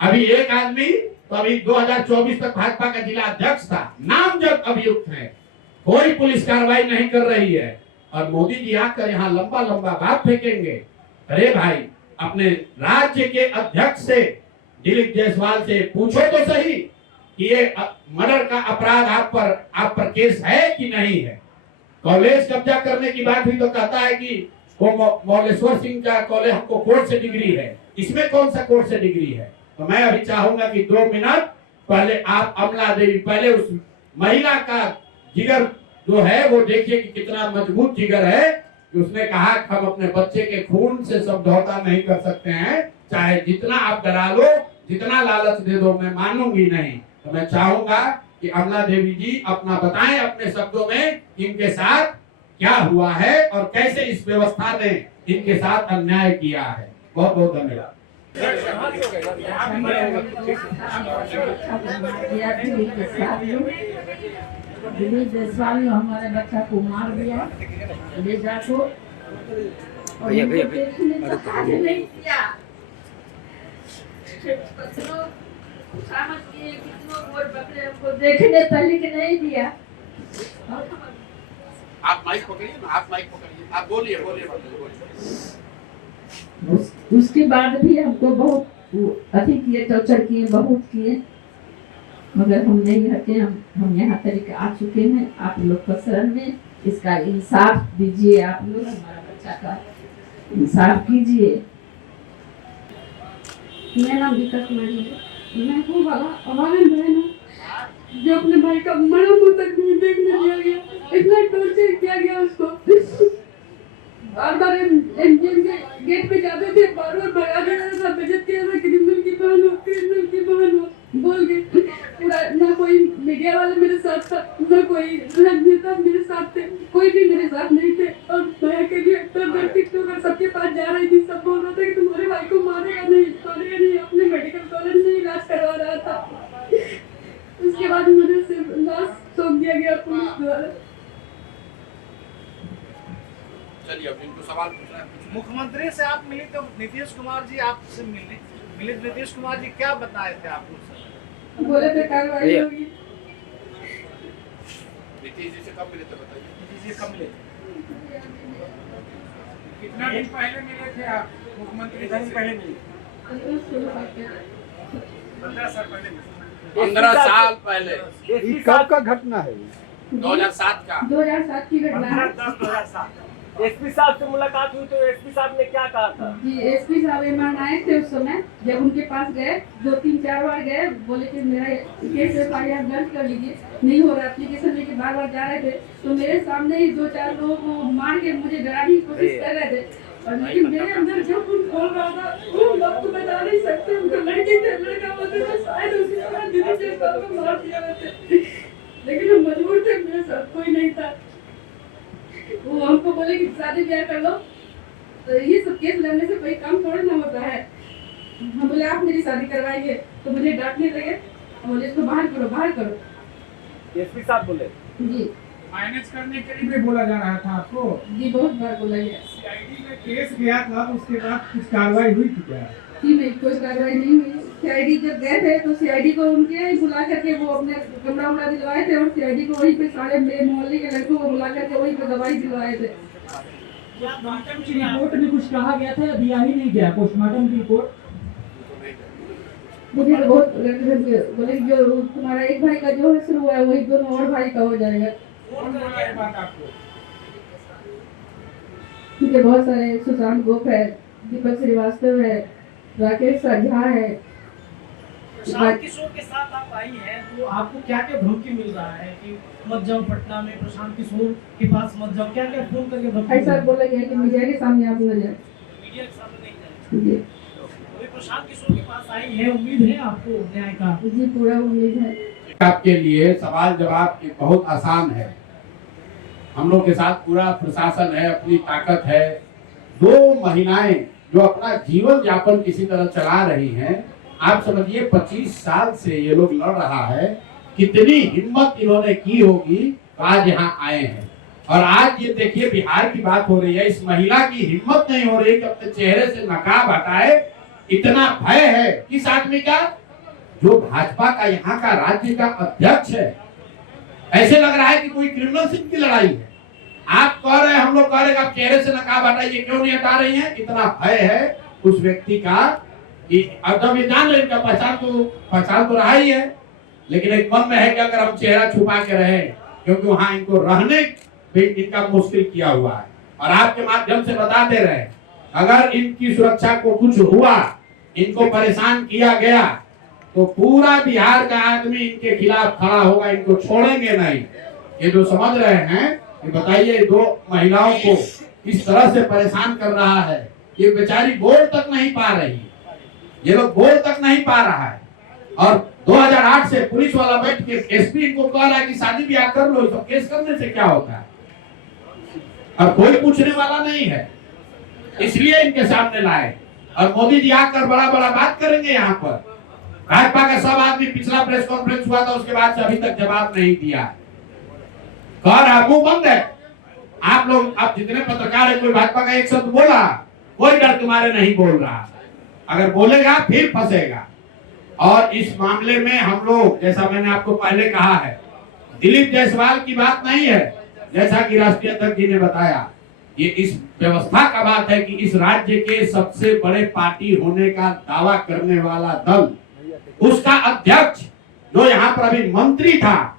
अभी एक आदमी तो अभी 2024 तक भाजपा का जिला अध्यक्ष था, नामजद अभियुक्त है, कोई पुलिस कार्रवाई नहीं कर रही है। और मोदी जी आकर यहाँ लंबा लंबा बात फेंकेंगे। अरे भाई, अपने राज्य के अध्यक्ष से दिलीप जायसवाल से पूछो तो सही कि ये मर्डर का अपराध आप पर केस है कि नहीं है। कॉलेज कब्जा करने की बात हुई तो कहता है कि वो मौलेश्वर सिंह का कॉलेज हमको कोर्ट से डिग्री है, इसमें कौन सा कोर्ट से डिग्री है। तो मैं अभी चाहूंगा कि 2 मिनट पहले आप अमला देवी, पहले उस महिला का जिगर जो है वो देखिए कि कितना मजबूत जिगर है कि उसने कहा कि हम अपने बच्चे के खून से समझौता नहीं कर सकते हैं, चाहे जितना आप डरा लो, जितना लालच दे दो, मैं मानूंगी नहीं। तो मैं चाहूंगा कि अमला देवी जी अपना बताएं अपने शब्दों में इनके साथ क्या हुआ है और कैसे इस व्यवस्था ने इनके साथ अन्याय किया है। बहुत बहुत धन्यवाद। दिलीप जायसवाल ने हमारे बच्चा को मार दिया, ले जाको और देखने का कार्य नहीं किया। हमको देखने तक नहीं दिया। आप माइक पकड़िए ना, आप माइक पकड़िए, आप बोलिए। उसके बाद भी हमको बहुत अधिक किए, टॉर्चर किए, बहुत किए, मगर हम नहीं हटे। हम यहाँ तक आ चुके हैं। आप लोग का शरण में इसका इंसाफ दीजिए, आप लोग हमारा बच्चा का इंसाफ कीजिए। मेरा नाम गीता कुमारी है। मैं वो वाला अवागन बहन हूँ जो अपने भाई का मरा मुँह तक नहीं देखने दिया गया, इतना टॉर्चर किया गया उसको। बार बार जेल के गेट पे जाते थे, बार बार भगा देता था, बेइज्जत किया था, क्रिमिनल की बहन हो, क्रिमिनल की बहन हो बोल के। पूरा ना कोई मीडिया वाले मेरे साथ था, ना कोई राजनेता मेरे साथ थे, कोई भी मेरे साथ नहीं थे। और मैं के लिए टिकटॉकर सबके पास जा रही थी, सब बोल रहा था कि तुम्हारे भाई को मारेगा नहीं, अपने मेडिकल कॉलेज में इलाज करवा रहा था। उसके बाद मुझे सिर्फ लाश सौंप दिया गया पुलिस द्वारा। चलिए अब इनको सवाल पूछना है। मुख्यमंत्री से आप मिले तो नीतीश कुमार जी आपसे मिले, नीतीश कुमार जी क्या बताए थे आपको? बोले थे कार्रवाई होगी। नीतीश जी से कब मिले थे बताइए? नीतीश जी कब मिले? कितना दिन पहले मिले थे आप मुख्यमंत्री? पहले मिले 15 साल पहले। 15 साल पहले। ये कब का घटना है? 2007 का। 2007 की घटना है। 2007। एसपी साहब से मुलाकात हुई तो एसपी साहब ने क्या कहा था? जी, एसपी साहब एमआन आए थे उस समय। जब उनके पास गए, 2-3-4 बार गए, बोले कि मेरा केस FIR दर्ज कर लीजिए, नहीं हो रहा। एप्लीकेशन लेके बार बार जा रहे थे, तो मेरे सामने ही 2-4 लोगों को मार के मुझे डराने की कोशिश कर रहे थे। और लेकिन मेरे अंदर जो कुछ बोल रहा था वो लोग तो बता नहीं सकते। उनका लड़की थे, लड़का होते तो शायद उसी तरह दिलीप जायसवाल को मार दिया रहते। लेकिन हम मजबूर थे, मेरे साथ कोई नहीं था। वो हमको बोले कि शादी ब्याह कर लो, तो ये सब केस लड़ने से कोई काम थोड़ा ना होता है। हम बोले आप मेरी शादी करवाएंगे, तो मुझे डांटने लगे, बोले इसको बाहर करो, बाहर करो। एसपी साहब बोले जी फाइनेंस करने के लिए भी बोला जा रहा था आपको। जी बहुत बार बोला गया। सीआईडी में केस गया था, उसके बाद कुछ कार्रवाई हुई थी क्या? जी नहीं, कोई कार्रवाई नहीं हुई। सीआईडी जब गए थे तो सीआईडी को उनके बुला करके वो अपने कमरा उमरा दिलवाए थे, और सीआईडी को वहीं पे सारे मेरे मोहल्ले के लड़कों को बुला करके वहीं पे दवाई दिलवाए थे। पोस्टमार्टम की रिपोर्ट में कुछ कहा गया था, दिया ही नहीं गया पोस्टमार्टम की रिपोर्ट। मुझे तो बहुत बोले जो तुम्हारा एक भाई का जो शुरू हुआ है वही दोनों और भाई का हो जाएगा। कौन बोला ये बात आपको? मुझे बहुत सारे सुशांत गोप है, दीपक श्रीवास्तव है, राकेश झा है। प्रशांत किशोर के साथ आप आई हैं, तो आपको क्या क्या धमकी मिल रहा है कि मत जाओ पटना में, प्रशांत किशोर के पास मत जाओ, क्या क्या फोन करके धमकी? ऐसा बोला गया कि मीडिया के सामने आप न जाए। मीडिया के सामने नहीं जाए। जी अभी प्रशांत किशोर के पास आई है, उम्मीद है आपको न्याय का? जी पूरा उम्मीद है। आपके लिए सवाल जवाब बहुत आसान है। हम लोग के साथ पूरा प्रशासन है, अपनी ताकत है। 2 महिलाएं जो अपना जीवन यापन किसी तरह चला रही हैं, आप समझिए 25 साल से ये लोग लड़ रहा है। कितनी हिम्मत इन्होंने की होगी, तो आज यहाँ आए हैं। और आज ये देखिए बिहार की बात हो रही है, इस महिला की हिम्मत नहीं हो रही कि अपने चेहरे से नकाब हटाए। इतना भय है किस आदमी का, जो भाजपा का यहाँ का राज्य का अध्यक्ष है। ऐसे लग रहा है कि कोई क्रिमिनल सिंह की लड़ाई है। आप कह रहे हैं, हम लोग कह रहे हैं आप चेहरे से नकाब हटाइए, क्यों नहीं हटा रही हैं? इतना भय है उस व्यक्ति का कि अब जब ये जान रहे इनका पहचान तो रहा ही है, लेकिन एक मन में है कि अगर हम चेहरा छुपा के रहे, क्योंकि वहां इनको रहने भी इनका मुश्किल किया हुआ है। और आपके माध्यम से बता दे रहे हैं, अगर इनकी सुरक्षा को कुछ हुआ, इनको परेशान किया गया, तो पूरा बिहार का आदमी इनके खिलाफ खड़ा होगा, इनको छोड़ेंगे नहीं। ये जो समझ रहे हैं, ये बताइए 2 महिलाओं को इस तरह से परेशान कर रहा है, ये बेचारी बोल तक नहीं पा रही, ये लोग बोल तक नहीं पा रहा है। और 2008 से पुलिस वाला बैठ के एसपी इनको कह रहा है कि शादी ब्याह कर लो, तो केस करने से क्या होता है? और कोई पूछने वाला नहीं है, इसलिए इनके सामने लाए। और मोदी जी आकर बड़ा बड़ा बात करेंगे यहाँ पर। भाजपा का सब आदमी, पिछला प्रेस कॉन्फ्रेंस हुआ था उसके बाद से अभी तक जवाब नहीं दिया। कह रहा मुंह बंद है। आप लोग, आप जितने पत्रकार है, कोई भाजपा का एक शब्द बोला, कोई डर तुम्हारे नहीं बोल रहा। अगर बोलेगा फिर फंसेगा। और इस मामले में हम लोग, जैसा मैंने आपको पहले कहा है, दिलीप जायसवाल की बात नहीं है, जैसा कि राष्ट्रीय अध्यक्ष जी ने बताया, ये इस व्यवस्था का बात है कि इस राज्य के सबसे बड़े पार्टी होने का दावा करने वाला दल, उसका अध्यक्ष जो यहाँ पर अभी मंत्री था,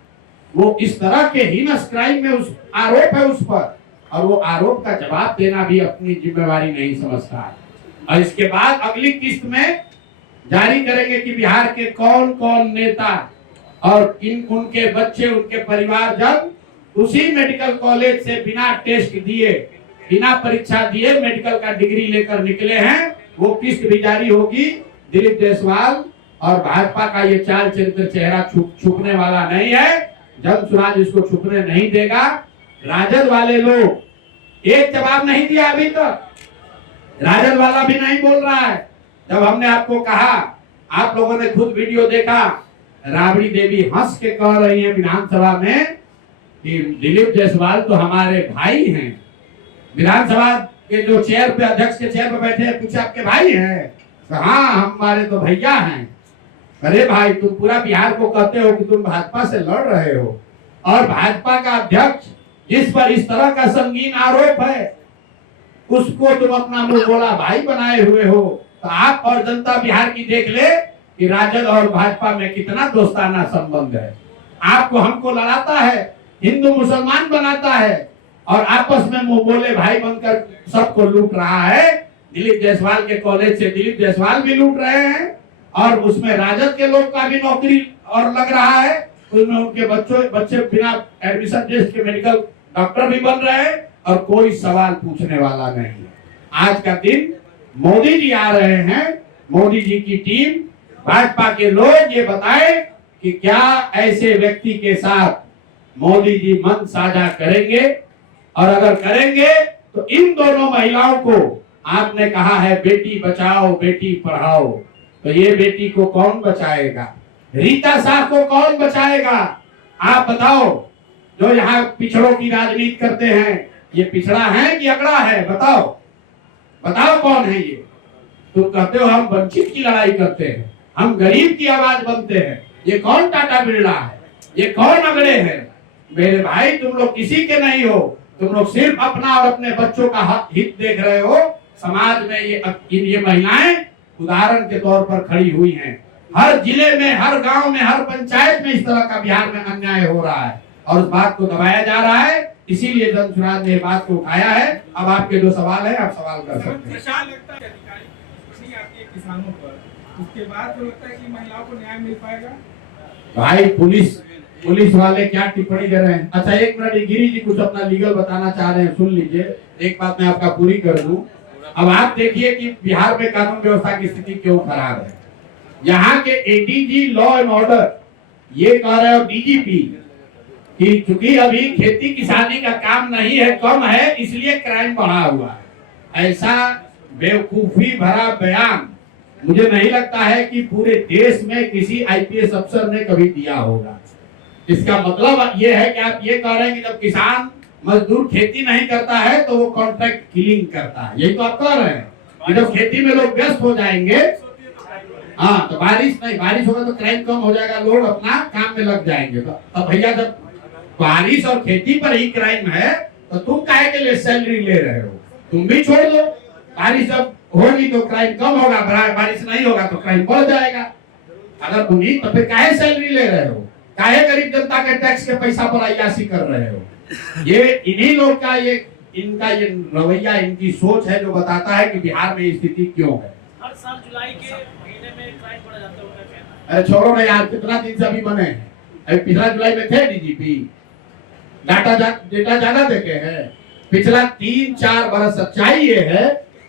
वो इस तरह के हीनस क्राइम में उस आरोप है उस पर, और वो आरोप का जवाब देना भी अपनी जिम्मेवारी नहीं समझता है। और इसके बाद अगली किस्त में जारी करेंगे कि बिहार के कौन कौन नेता और उनके बच्चे, उनके परिवारजन उसी मेडिकल कॉलेज से बिना टेस्ट दिए, बिना परीक्षा दिए मेडिकल का डिग्री लेकर निकले हैं। वो किस्त भी जारी होगी। दिलीप जायसवाल और भाजपा का ये चाल चरित्र चेहरा छुपने वाला नहीं है। जन स्वराज इसको छुपने नहीं देगा। राजद वाले लोग एक जवाब नहीं दिया अभी तक, राजद वाला भी नहीं बोल रहा है। जब हमने आपको कहा, आप लोगों ने खुद वीडियो देखा, राबड़ी देवी हंस के कह रही है विधानसभा में कि दिलीप जायसवाल तो हमारे भाई हैं। विधानसभा के जो चेयर पे, अध्यक्ष के चेयर पे बैठे हैं, पूछे आपके भाई हैं? तो हाँ, हमारे तो भैया हैं। अरे भाई, तुम पूरा बिहार को कहते हो कि तुम भाजपा से लड़ रहे हो, और भाजपा का अध्यक्ष जिस पर इस तरह का संगीन आरोप है, उसको तुम अपना मुंह बोला भाई बनाए हुए हो। तो आप और जनता बिहार की देख ले कि राजद और भाजपा में कितना दोस्ताना संबंध है। आपको हमको लड़ाता है, हिंदू मुसलमान बनाता है, और आपस में मुंह बोले भाई बनकर सबको लूट रहा है। दिलीप जायसवाल के कॉलेज से दिलीप जायसवाल भी लूट रहे हैं, और उसमें राजद के लोग का भी नौकरी और लग रहा है, उसमें उनके बच्चे बिना एडमिशन टेस्ट के मेडिकल डॉक्टर भी बन रहे हैं, और कोई सवाल पूछने वाला नहीं है। आज का दिन मोदी जी आ रहे हैं, मोदी जी की टीम, भाजपा के लोग ये बताए कि क्या ऐसे व्यक्ति के साथ मोदी जी मन साझा करेंगे, और अगर करेंगे तो इन दोनों महिलाओं को, आपने कहा है बेटी बचाओ बेटी पढ़ाओ, तो ये बेटी को कौन बचाएगा? रीता शाह को कौन बचाएगा? आप बताओ। जो यहाँ पिछड़ों की राजनीति करते हैं, ये पिछड़ा है कि अगड़ा है? बताओ बताओ कौन है ये? तुम कहते हो हम वंचित की लड़ाई करते हैं, हम गरीब की आवाज बनते हैं। ये कौन टाटा बिरला है? ये कौन अगड़े हैं? मेरे भाई, तुम लोग किसी के नहीं हो, तुम लोग सिर्फ अपना और अपने बच्चों का हित देख रहे हो। समाज में ये महिलाएं उदाहरण के तौर पर खड़ी हुई हैं। हर जिले में, हर गांव में, हर पंचायत में इस तरह का बिहार में अन्याय हो रहा है और उस बात को दबाया जा रहा है। इसीलिए जन सुराज ने बात को उठाया है। अब आपके जो सवाल है, आप सवाल कर सकते हैं। किसानों पर, उसके बाद तो लगता है कि महिलाओं को न्याय मिल पाएगा। भाई, पुलिस वाले क्या टिप्पणी दे रहे हैं? अच्छा, एक मिनट, गिरी जी कुछ अपना लीगल बताना चाह रहे हैं, सुन लीजिए। एक बात मैं आपका पूरी कर दूं। अब आप देखिए कि बिहार में कानून व्यवस्था की स्थिति क्यों खराब है। यहाँ के एडीजी लॉ एंड ऑर्डर ये कह रहे हो, डीजीपी, कि चूंकि अभी खेती किसानी का काम नहीं है, कम है, इसलिए क्राइम बढ़ा हुआ है। ऐसा बेवकूफी भरा बयान मुझे नहीं लगता है कि पूरे देश में किसी आईपीएस अफसर ने कभी दिया होगा। इसका मतलब ये है कि आप ये कह रहे हैं कि जब किसान मजदूर खेती नहीं करता है तो वो कॉन्ट्रैक्ट किलिंग करता है। यही तो आप कह रहे हैं कि जब खेती में लोग व्यस्त हो जाएंगे, हाँ, तो बारिश होगा तो क्राइम कम हो जाएगा, लोग अपना काम में लग जाएंगे। तो भैया, जब बारिश और खेती पर ही क्राइम है तो तुम काहे के लिए सैलरी ले रहे हो? तुम भी छोड़ दो। बारिश जब होगी तो क्राइम कम होगा, बारिश नहीं होगा तो क्राइम बढ़ जाएगा। अगर तुम ही, तो फिर काहे सैलरी ले रहे हो? काहे गरीब जनता के टैक्स के पैसा पर अय्याशी कर रहे हो? ये इन्हीं लोग का इनका ये रवैया, इनकी सोच है जो बताता है कि बिहार में स्थिति क्यों है। हर साल जुलाई के महीने में क्राइम बढ़ जाता है। अरे छोड़ो ना यार, कितना दिन से अभी बने हैं। अभी पिछला जुलाई में थे डीजीपी, डेटा ज्यादा देखे हैं। पिछला 3-4 बरस सच्चाई ये है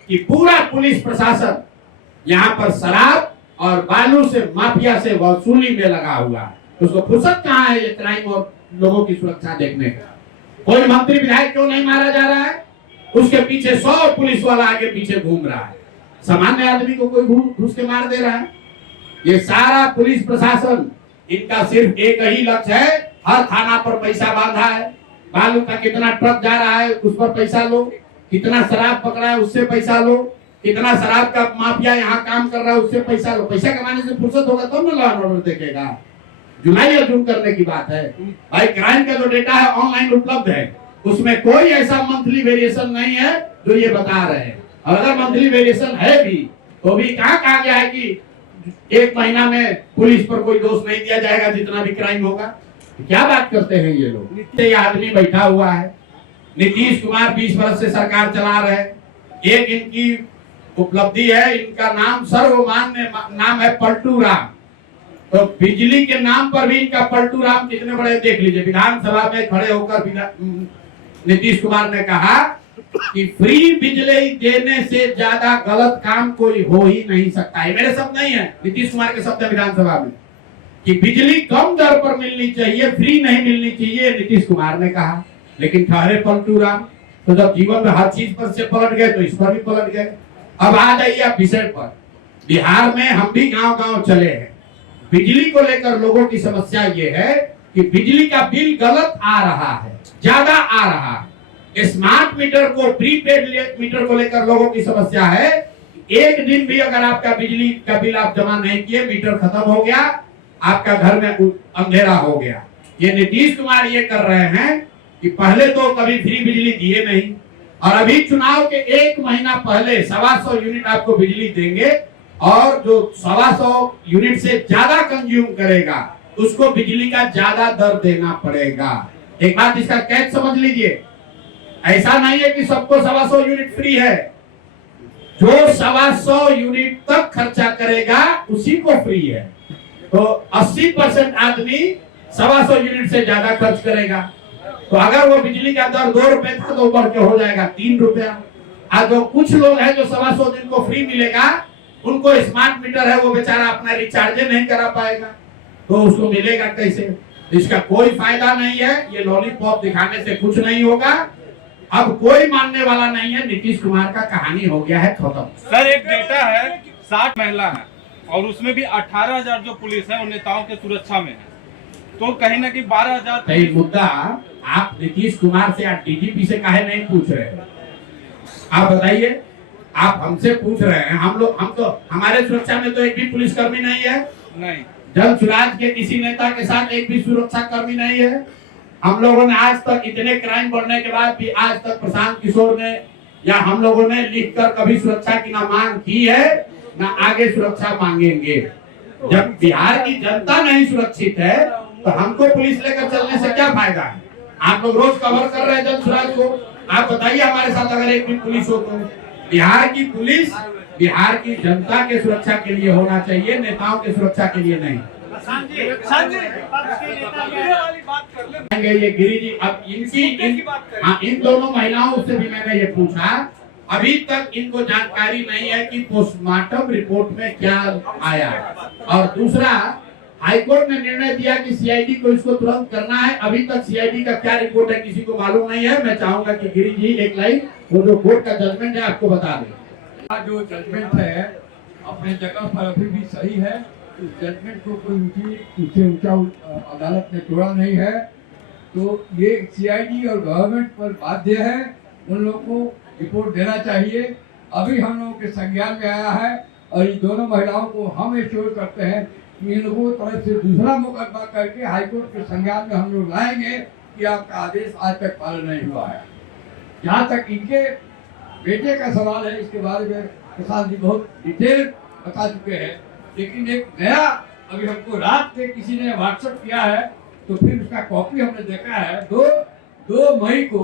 कि पूरा पुलिस प्रशासन यहाँ पर शराब और बालू से, माफिया से वसूली में लगा हुआ है। उसको फुर्सत कहाँ है ये क्राइम और लोगों की सुरक्षा देखने का? कोई मंत्री विधायक क्यों नहीं मारा जा रहा है? उसके पीछे 100 पुलिस वाला आगे पीछे घूम रहा है। सामान्य आदमी को कोई घुस के मार दे रहा है? ये सारा पुलिस प्रशासन, इनका सिर्फ एक ही लक्ष्य है, हर थाना पर पैसा बांधा है। बालू का कितना ट्रक जा रहा है उस पर पैसा लो, कितना शराब पकड़ा है उससे पैसा लो, कितना शराब का माफिया यहाँ काम कर रहा है उससे पैसा लो। पैसा कमाने से फुर्सत होगा तो लॉ एंड ऑर्डर देखेगा। जुलाई और जून करने की बात है भाई। क्राइम का जो डेटा है ऑनलाइन उपलब्ध है, उसमें कोई ऐसा मंथली वेरिएशन नहीं है जो ये बता रहे हैं। और अगर मंथली वेरिएशन है भी तो भी कहाँ कहा गया है कि एक महीना में पुलिस पर कोई दोष नहीं दिया जाएगा जितना भी क्राइम होगा? क्या बात करते हैं ये लोग। ये आदमी बैठा हुआ है, नीतीश कुमार 20 वर्ष से सरकार चला रहे हैं। एक इनकी उपलब्धि है, इनका नाम सर्वमान्य नाम है पलटू राम। तो बिजली के नाम पर भी इनका पलटू राम कितने बड़े, देख लीजिए। विधानसभा में खड़े होकर नीतीश कुमार ने कहा कि फ्री बिजली देने से ज्यादा गलत काम कोई हो ही नहीं सकता है। मेरे शब्द नहीं है, नीतीश कुमार के शब्द है विधानसभा में, कि बिजली कम दर पर मिलनी चाहिए, फ्री नहीं मिलनी चाहिए, नीतीश कुमार ने कहा। लेकिन ठहरे पलटू राम, तो जब जीवन में हर चीज पर से पलट गए तो इस पर भी पलट गए। अब आ जाइए आप विषय पर। बिहार में हम भी गांव गांव चले हैं। बिजली को लेकर लोगों की समस्या ये है कि बिजली का बिल गलत आ रहा है, ज्यादा आ रहा है। स्मार्ट मीटर को, प्रीपेड मीटर को लेकर लोगों की समस्या है। एक दिन भी अगर आपका बिजली का बिल आप जमा नहीं किए, मीटर खत्म हो गया, आपका घर में अंधेरा हो गया। ये नीतीश कुमार ये कर रहे हैं कि पहले तो कभी फ्री बिजली दिए नहीं, और अभी चुनाव के 1 महीना पहले 125 यूनिट आपको बिजली देंगे, और जो 125 यूनिट से ज्यादा कंज्यूम करेगा उसको बिजली का ज्यादा दर देना पड़ेगा। एक बात इसका कैच समझ लीजिए, ऐसा नहीं है कि सबको 125 यूनिट फ्री है। जो 125 यूनिट तक खर्चा करेगा उसी को फ्री है। तो 80% आदमी 125 यूनिट से ज्यादा खर्च करेगा। तो अगर वो बिजली का दर 2 रुपए था तो बढ़ के हो जाएगा 3 रुपया। और जो कुछ लोग हैं जो 125 दिन को फ्री मिलेगा, उनको स्मार्ट मीटर है, वो बेचारा अपना रिचार्ज नहीं करा पाएगा, तो उसको मिलेगा कैसे? इसका कोई फायदा नहीं है। ये लॉलीपॉप दिखाने से कुछ नहीं होगा। अब कोई मानने वाला नहीं है। नीतीश कुमार का कहानी हो गया है खत्म। सर एक डेटा है 60 महिला है और उसमें भी 18,000 जो पुलिस है उन नेताओं के सुरक्षा में है, तो कहीं ना कहीं 12,000। कई मुद्दा आप नीतीश कुमार से या डीजीपी से काहे नहीं पूछ रहे हैं? आप बताइए। आप हमसे पूछ रहे हैं। हम तो हमारे सुरक्षा में तो एक भी पुलिसकर्मी नहीं है। नहीं, जन सुराज के किसी नेता के साथ एक भी सुरक्षा कर्मी नहीं है। हम लोगों ने आज तक इतने क्राइम बढ़ने के बाद भी आज तक प्रशांत किशोर ने या हम लोगों ने लिखकर कभी सुरक्षा की ना मांग की है ना आगे सुरक्षा मांगेंगे। जब बिहार की जनता नहीं सुरक्षित है तो हमको पुलिस लेकर चलने से क्या फायदा है? आप लोग रोज कवर कर रहे हैं जन सुराज को। आप बताइए हमारे साथ अगर एक भी पुलिस हो तो। बिहार की पुलिस बिहार की जनता के सुरक्षा के लिए होना चाहिए, नेताओं के सुरक्षा के लिए नहीं। ये गिरी जी अब इन दोनों महिलाओं से भी मैंने ये पूछा, अभी तक इनको जानकारी नहीं है कि पोस्टमार्टम रिपोर्ट में क्या आया। और दूसरा, हाईकोर्ट ने निर्णय दिया कि सीआईडी को इसको तुरंत करना है। अभी तक सीआईडी का क्या रिपोर्ट है किसी को मालूम नहीं है। मैं चाहूंगा कि गिरी जी एक लाइन वो जो कोर्ट का जजमेंट है आपको बता दें। जो जजमेंट है अपने जगह पर अभी भी सही है। उस जजमेंट को कोई ऊंचा अदालत ने तोड़ा नहीं है। तो ये सीआईडी और गवर्नमेंट पर बाध्य है, उन लोगों को रिपोर्ट देना चाहिए। अभी हम लोगों के संज्ञान में आया है और इन दोनों महिलाओं को हम एश्योर करते हैं कि इन लोगों की तरफ से दूसरा मुकदमा करके हाईकोर्ट के संज्ञान में हम लोग लाएंगे कि आपका आदेश आज तक पालन नहीं हुआ है। जहाँ तक इनके बेटे का सवाल है, इसके बारे में प्रसाद जी बहुत डिटेल बता चुके हैं। लेकिन एक नया अभी हमको रात में किसी ने व्हाट्सएप किया है, तो फिर उसका कॉपी हमने देखा है। 2 मई को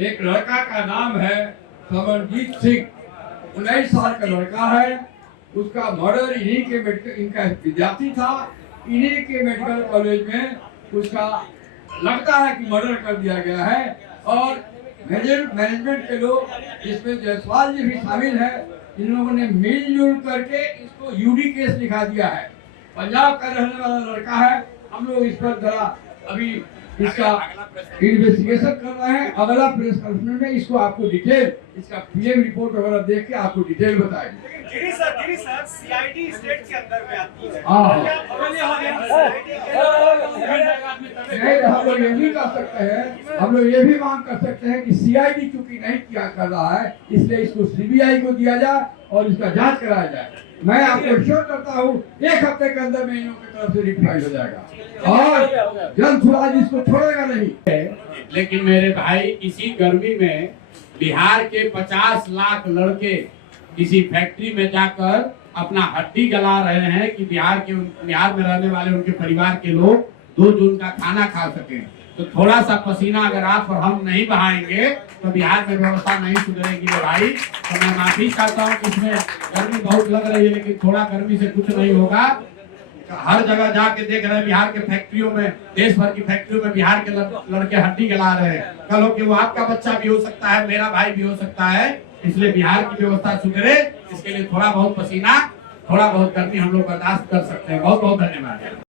एक लड़का का नाम है समरजीत सिंह, 19 साल का लड़का है। उसका मर्डर इन्हीं के मेडिकल, इनका विद्यार्थी था, इन्हीं के मेडिकल कॉलेज में उसका लगता है कि मर्डर कर दिया गया है। और मैनेजमेंट के लोग, जिसमें जायसवाल जी भी शामिल है, इन लोगों ने मिलजुल करके इसको यूडी केस लिखा दिया है। पंजाब का रहने वाला लड़का है। हम लोग इस पर जरा अभी इसका इन्वेस्टिगेशन कर रहे हैं। अगला प्रेस कॉन्फ्रेंस में इसको आपको डिटेल, इसका पीएम रिपोर्ट वगैरह देख के आपको डिटेल बताएंगे। गिरी सर सीआईडी स्टेट के अंदर में आती है। हम लोग ये भी कर सकते हैं, हम लोग ये भी मांग कर सकते हैं कि सीआईडी चूंकि नहीं किया कर रहा है, इसलिए इसको सीबीआई को दिया जाए और इसका जांच कराया जाए। मैं आपको श्योर करता हूँ 1 हफ्ते के अंदर में इन लोगों की तरफ से रिप्लाई हो जाएगा और जन सुराज इसको छोड़ेगा नहीं। लेकिन मेरे भाई, इसी गर्मी में बिहार के 50 लाख लड़के किसी फैक्ट्री में जाकर अपना हड्डी गला रहे हैं कि बिहार में रहने वाले उनके परिवार के लोग 2 जून का खाना खा सकें। तो थोड़ा सा पसीना अगर आप और हम नहीं बहाएंगे तो बिहार में व्यवस्था नहीं सुधरेगी रे भाई। तो मैं माफी चाहता हूँ कि इसमें गर्मी बहुत लग रही है, लेकिन थोड़ा गर्मी से कुछ नहीं होगा। हर जगह जाके देख रहे हैं बिहार के फैक्ट्रियों में, देश भर की फैक्ट्रियों में बिहार के लड़के हड्डी गला रहे हैं। कल हो कि वो आपका बच्चा भी हो सकता है, मेरा भाई भी हो सकता है। इसलिए बिहार की व्यवस्था सुधरे, इसके लिए थोड़ा बहुत पसीना, थोड़ा बहुत गर्मी हम लोग बर्दाश्त कर सकते हैं। बहुत बहुत धन्यवाद।